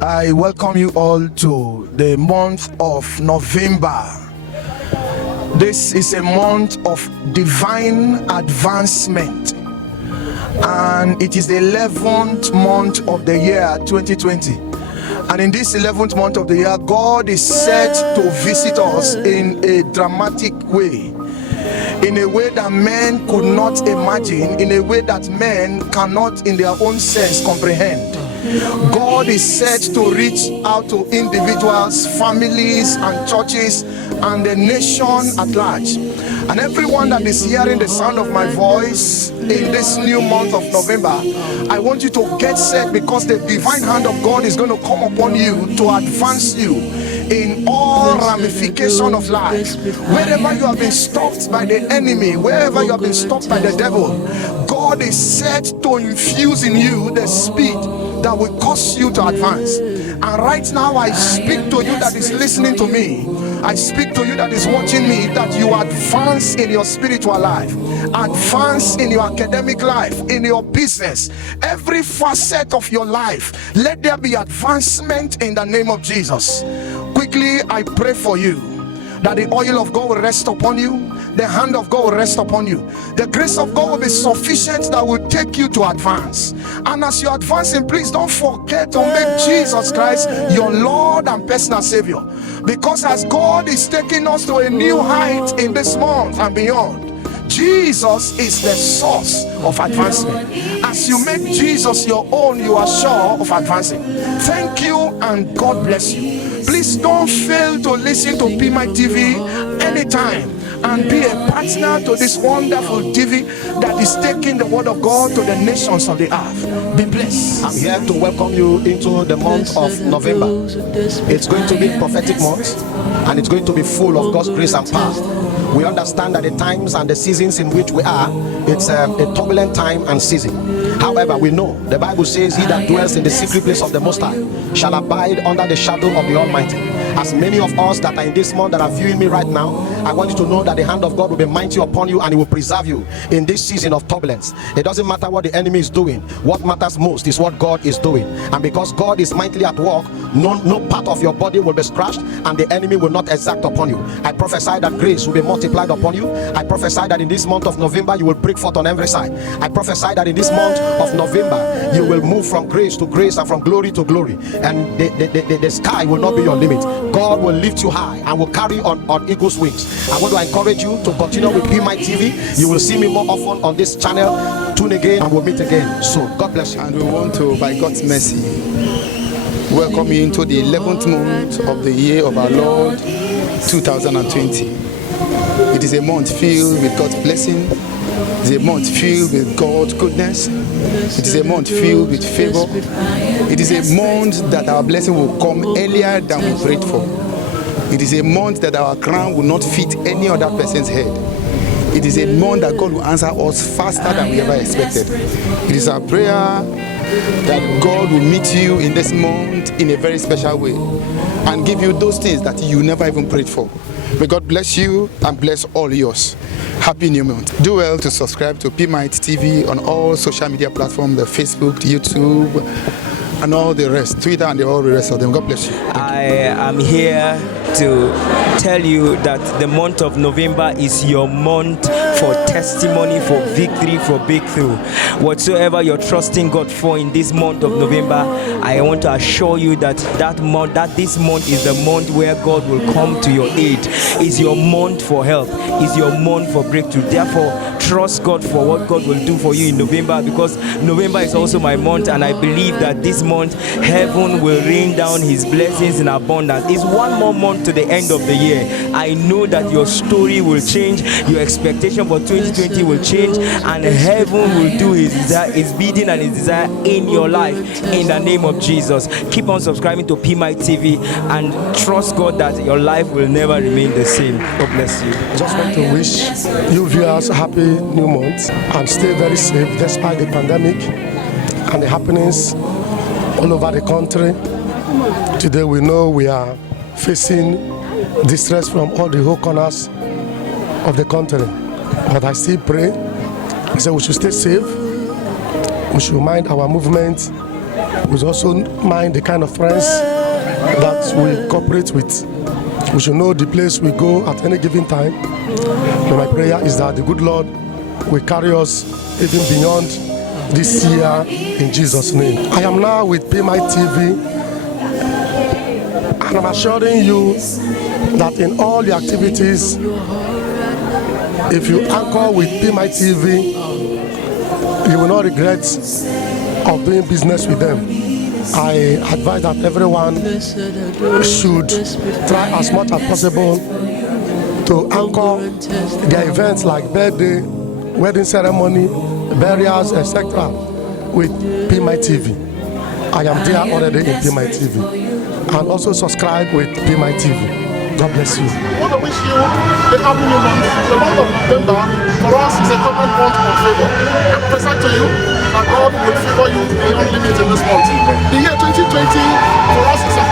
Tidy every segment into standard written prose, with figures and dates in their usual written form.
I welcome you all to the month of November. This is a month of divine advancement, and it is the 11th month of the year 2020. And in this 11th month of the year, God is set to visit us in a dramatic way, in a way that men could not imagine, in a way that men cannot in their own sense comprehend. God is set to reach out to individuals, families, and churches, and the nation at large. And everyone that is hearing the sound of my voice in this new month of November, I want you to get set, because the divine hand of God is going to come upon you to advance you in all ramifications of life. Wherever you have been stopped by the enemy, wherever you have been stopped by the devil, God is set to infuse in you the speed that will cause you to advance. And right now I speak to you that is listening to me, I speak to you that is watching me, that you advance in your spiritual life, advance in your academic life, in your business, every facet of your life. Let there be advancement in the name of Jesus. Quickly, I pray for you that the oil of God will rest upon you, the hand of God will rest upon you, the grace of God will be sufficient that will take you to advance. And as you're advancing, please don't forget to make Jesus Christ your Lord and personal Savior, because as God is taking us to a new height in this month and beyond, Jesus is the source of advancement. As you make Jesus your own, you are sure of advancing. Thank you, and God bless you. Please don't fail to listen to PMI TV anytime, and be a partner to this wonderful TV that is taking the word of God to the nations of the earth. Be blessed. I'm here to welcome you into the month of November. It's going to be a prophetic month, and it's going to be full of God's grace and power. We understand that the times and the seasons in which we are, it's a turbulent time and season. However, we know the Bible says, he that dwells in the secret place of the Most High shall abide under the shadow of the Almighty. As many of us that are in this month that are viewing me right now, I want you to know that the hand of God will be mighty upon you, and it will preserve you in this season of turbulence. It doesn't matter what the enemy is doing. What matters most is what God is doing. And because God is mightily at work, no part of your body will be scratched, and the enemy will not exact upon you. I prophesy that grace will be multiplied upon you. I prophesy that in this month of November you will break forth on every side. I prophesy that in this month of November you will move from grace to grace and from glory to glory, and the sky will not be your limit. God will lift you high and will carry on eagle's wings. I want to encourage you to continue with PMI TV. You will see me more often on this channel. Tune again, and we'll meet again soon. God bless you. And we want to, by God's mercy, welcome you into the 11th month of the year of our Lord 2020. It is a month filled with God's blessing. It is a month filled with God's goodness. It is a month filled with favor. It is a month that our blessing will come earlier than we prayed for. It is a month that our crown will not fit any other person's head. It is a month that God will answer us faster than we ever expected. It is our prayer that God will meet you in this month in a very special way and give you those things that you never even prayed for. May God bless you and bless all yours. Happy new month. Do well to subscribe to PMI TV on all social media platforms, the Facebook, YouTube, and all the rest, Twitter and all the rest of them. God bless you. I am here to tell you that the month of November is your month for testimony, for victory, for breakthrough. Whatsoever you're trusting God for in this month of November, I want to assure you that this month is the month where God will come to your aid. It's your month for help. It's your month for breakthrough. Therefore, trust God for what God will do for you in November, because November is also my month, and I believe that this month heaven will rain down his blessings in abundance. It's one more month to the end of the year. I know that your story will change, your expectation for 2020 will change, and heaven will do his bidding and his desire in your life in the name of Jesus. Keep on subscribing to PMI TV and trust God that your life will never remain the same. God bless you. Just want to wish you viewers a happy new month and stay very safe despite the pandemic and the happenings all over the country. Today we know we are facing distress from all the whole corners of the country, but I still pray. I say we should stay safe, we should mind our movement, We should also mind the kind of friends that we cooperate with. We should know the place we go at any given time. And my prayer is that the good Lord will carry us even beyond this year in Jesus' name. I am now with PMI TV, and I'm assuring you that in all the activities, if you anchor with PMI TV, you will not regret of doing business with them. I advise that everyone should try as much as possible to anchor their events like birthday, wedding ceremony, burials, etc. with PMI TV. I am there already in PMI TV. And also subscribe with PMI TV. God bless you. I want to wish you a happy new month. The month of November for us is a common month of favor. I prophesy to you that God will favor you beyond limits in this month. The year 2020 for us is a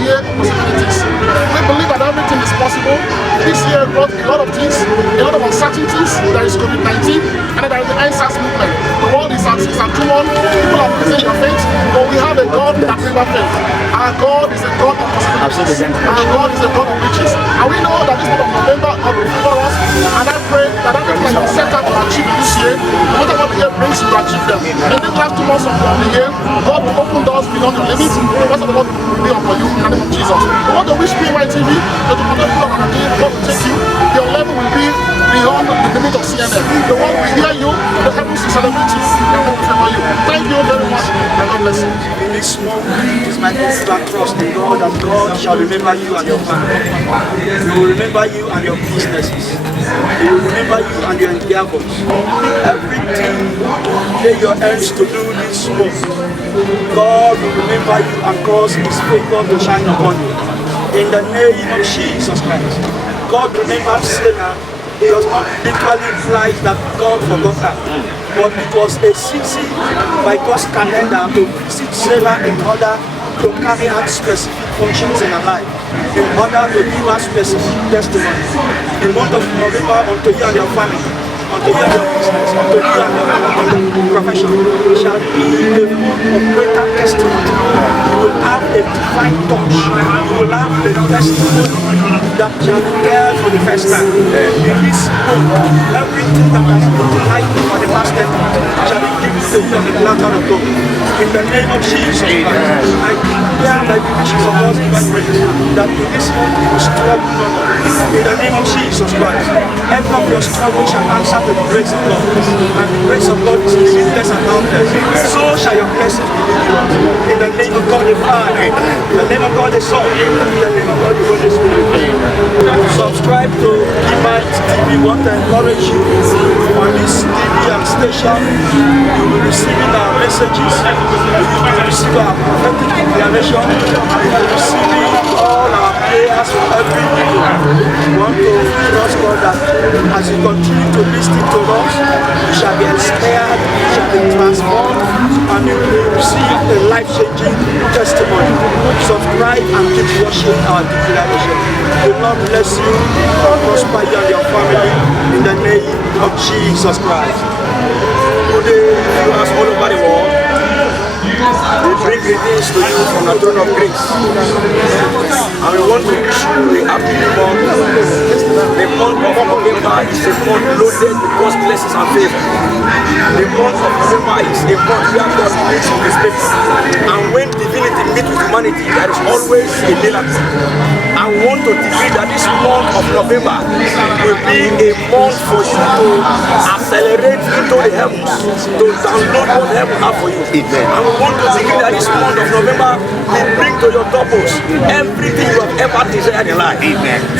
year of possibilities. We believe that everything is possible. This year brought a lot of things, a lot of uncertainties. There is COVID-19 and there is the NSAS movement. The world is at tumult. People are losing their faith, but we have a God that never fails. Our God is a God of possibilities. Our God is a God of riches. And we know that this month of November, God will favor us. And I pray that everything that you set out to achieve this year, no matter what the year brings, you will achieve them. In the last 2 months of the year, God will open doors beyond your limits. The rest of the Lord will be upon you in the name of Jesus. We want to wish PMI TV that the wonderful God will take you. Your level will be beyond the limit of CNN. The world will hear you, the heavens will celebrate you, and God will favor you. Thank you very much, and God bless you. This month is my constant trust in God, that God shall remember you and your family. He will remember you and your businesses. He will remember you and your endeavors. Everything lay your hands to do this month, God will remember you and cause His favor to shine upon you. In the name of Jesus Christ. God remembers Sarah. It does not literally imply that God forgot her, but it was a season by God's calendar to visit Sarah in order to carry out specific functions in her life, in order to give her specific testimony. The month of November unto you and your family, unto you and your business, unto you and your profession, shall be a month of greater testimony. You will have a divine touch. You will have a testimony that shall be there for the first time. In this month, everything that has been denied for the past 10 months shall be given to you on the platter of God. In the name of Jesus Christ, I declare by the wishes of God's divine grace that in this month you will struggle no more. In the name of Jesus Christ, every of your struggle shall answer to the grace of God. And the grace of God is limitless and boundless. So shall your blessings be given. In the name of God the Father, in the name of God the Son, in the name of God the Holy Spirit. Subscribe to PMI TV. We want to encourage you on this TV and station. You will receive our messages. You will receive our prophetic declaration. You will receive all our prayers for every people. We want to trust God that as you continue to listen to us, you shall be inspired, you shall be transformed, and you will receive a life-changing testimony. Subscribe and keep watching our declaration. The Lord bless you and prosper you and your family in the name of Jesus Christ. Today, viewers all over the world, we bring greetings to you from the throne of grace. And we want to wish you a happy new month. The month of November is a month loaded with God's blessings and favor. The month of November is a month where God meets with His people. And when divinity meets with humanity, there is always a miracle. I want to decree that this month of November will be a month for you to accelerate into the heavens, to download what heaven has for you. And we want to decree that this month of November will bring to your purpose everything you have ever desired in life.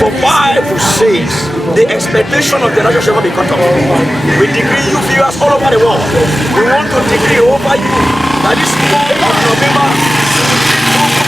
For Bible says the expectation of the righteous shall not be cut off. We decree you viewers all over the world. We want to decree over you that this month of November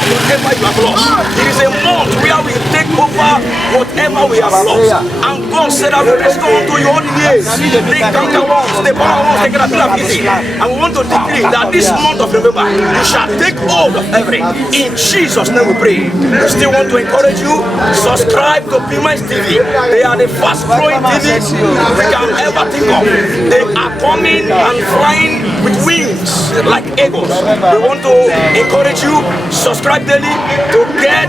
whatever you have lost. It is a month where we take over whatever we have lost. And God said that we restore unto your own years. The conquer ones, the power ones, the caterpillar busy. And we want to decree that this month of November, you shall take hold of everything. In Jesus' name we pray. We still want to encourage you, subscribe to PMI TV. They are the fast growing TVs we can ever think of. They are coming and flying with wings like eagles. We want to encourage you, subscribe daily to get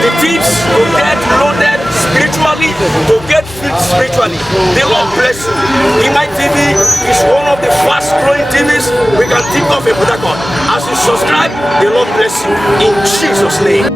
the tips, to get loaded spiritually, to get fit spiritually. The Lord bless you. Imai TV is one of the fast growing TVs we can think of in Port Harcourt. As you subscribe, the Lord bless you in Jesus' name.